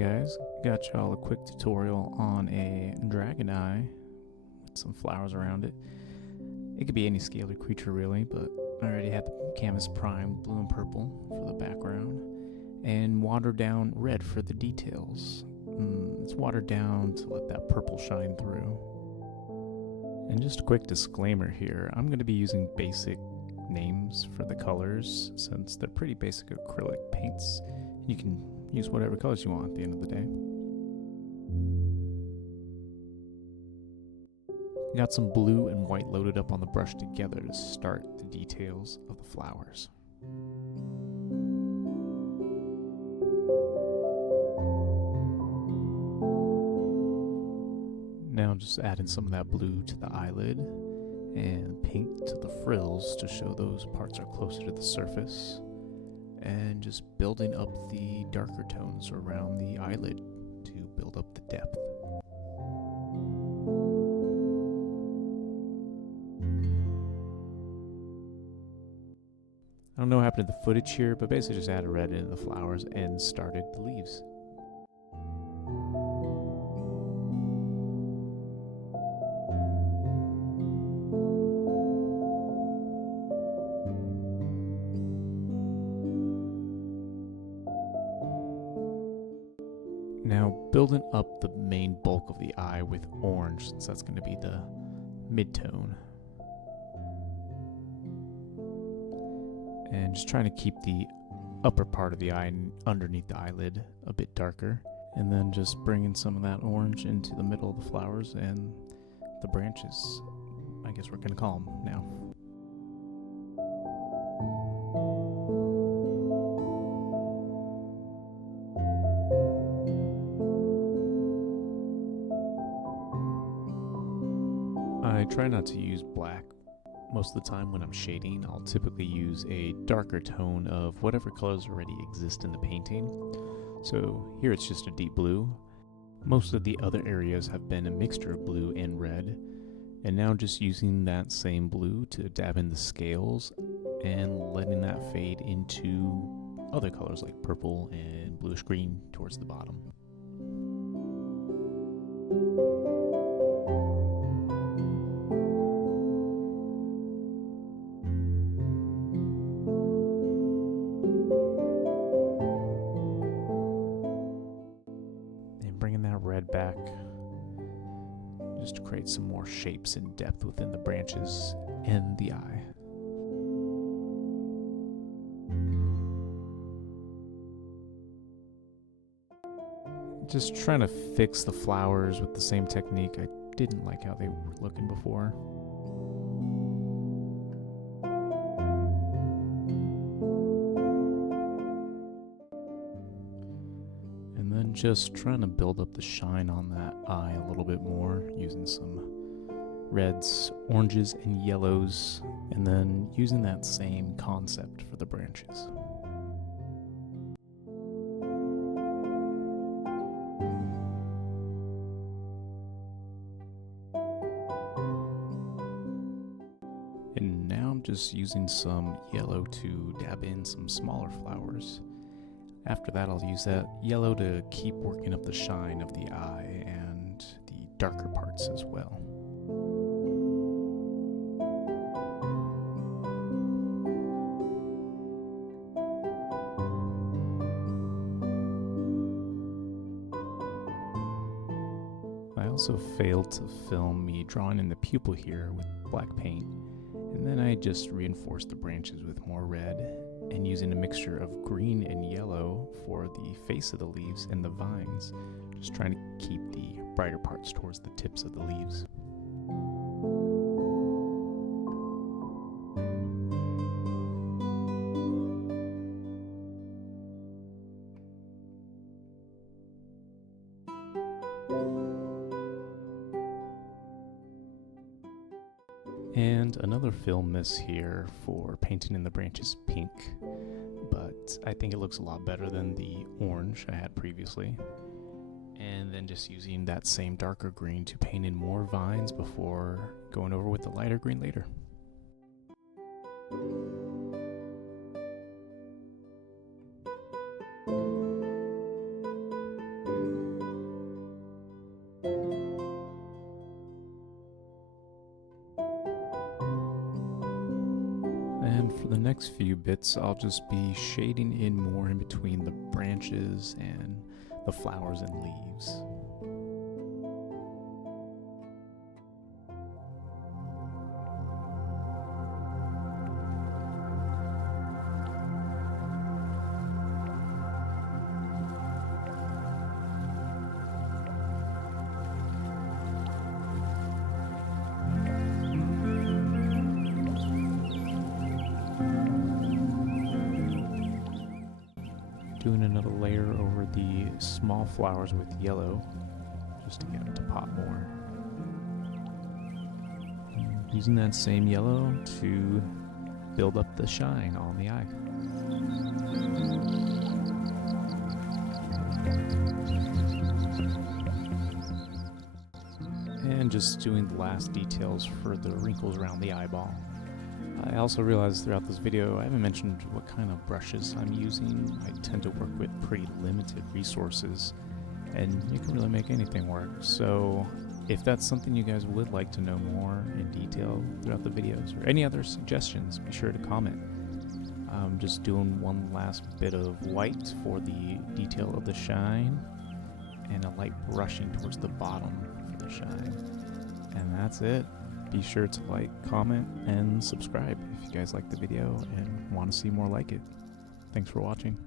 guys, got y'all a quick tutorial on a dragon eye with some flowers around it. It could be any scalar creature really, but I already had the canvas primed blue and purple for the background and watered down red for the details. It's watered down to let that purple shine through. And just a quick disclaimer here, I'm going to be using basic names for the colors since they're pretty basic acrylic paints. You can use whatever colors you want at the end of the day. Got some blue and white loaded up on the brush together to start the details of the flowers. Now just adding some of that blue to the eyelid and pink to the frills to show those parts are closer to the surface. And just building up the darker tones around the eyelid to build up the depth. I don't know what happened to the footage here, but basically just added red into the flowers and started the leaves. Now building up the main bulk of the eye with orange, since that's going to be the mid-tone. And just trying to keep the upper part of the eye underneath the eyelid a bit darker. And then just bringing some of that orange into the middle of the flowers and the branches. I guess we're going to call them now. I try not to use black most of the time when I'm shading. I'll typically use a darker tone of whatever colors already exist in the painting. So here it's just a deep blue. Most of the other areas have been a mixture of blue and red. And now just using that same blue to dab in the scales and letting that fade into other colors like purple and bluish green towards the bottom. Bringing that red back just to create some more shapes and depth within the branches and the eye. Just trying to fix the flowers with the same technique. I didn't like how they were looking before. And then just trying to build up the shine on that eye a little bit more, using some reds, oranges, and yellows, and then using that same concept for the branches. And now I'm just using some yellow to dab in some smaller flowers. After that, I'll use that yellow to keep working up the shine of the eye and the darker parts as well. I also failed to film me drawing in the pupil here with black paint, and then I just reinforced the branches with more red and using a mixture of green and yellow for the face of the leaves and the vines, just trying to keep the brighter parts towards the tips of the leaves. And another fill miss here for painting in the branches pink, but I think it looks a lot better than the orange I had previously. And then just using that same darker green to paint in more vines before going over with the lighter green later. next few bits, I'll just be shading in more in between the branches and the flowers and leaves. Doing another layer over the small flowers with yellow, just to get them to pop more. Using that same yellow to build up the shine on the eye. And just doing the last details for the wrinkles around the eyeball. I also realized throughout this video I haven't mentioned what kind of brushes I'm using. I tend to work with pretty limited resources, and you can really make anything work. So if that's something you guys would like to know more in detail throughout the videos, or any other suggestions, be sure to comment. I'm just doing one last bit of white for the detail of the shine, and a light brushing towards the bottom for the shine. And that's it. Be sure to like, comment, and subscribe if you guys like the video and want to see more like it. Thanks for watching.